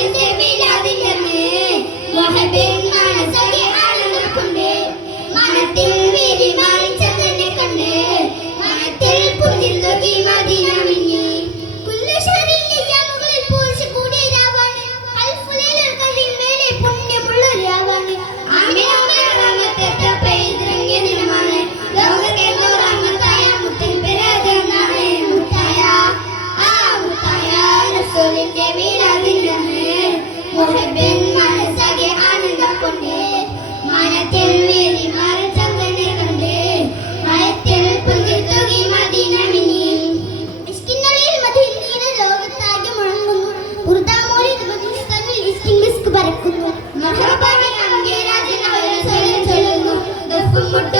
Thank you. മുഹബിൻ മനസ്സകെ ആനന്ദം കൊണ്ട് മനത്തിൽ വീതി മറച്ച കണ്ണുകൊണ്ട് മയത്തിൽ പുതിർത്തുകി മദീന മിനിയിൽ ഇഷ്കിനുള്ളിൽ മദീനയുടെ ലോകത്താകെ മുഴങ്ങുന്നു. ഉർദാമോലി മദീനസ്ഥാനിൽ ഇഷ്കിൻ ഡിസ്ക് പരക്കുന്നു. മഹാഭാവി അംഗേരാജൻ അവരെ ചൊല്ലുന്നു. ദഫും മുട്ട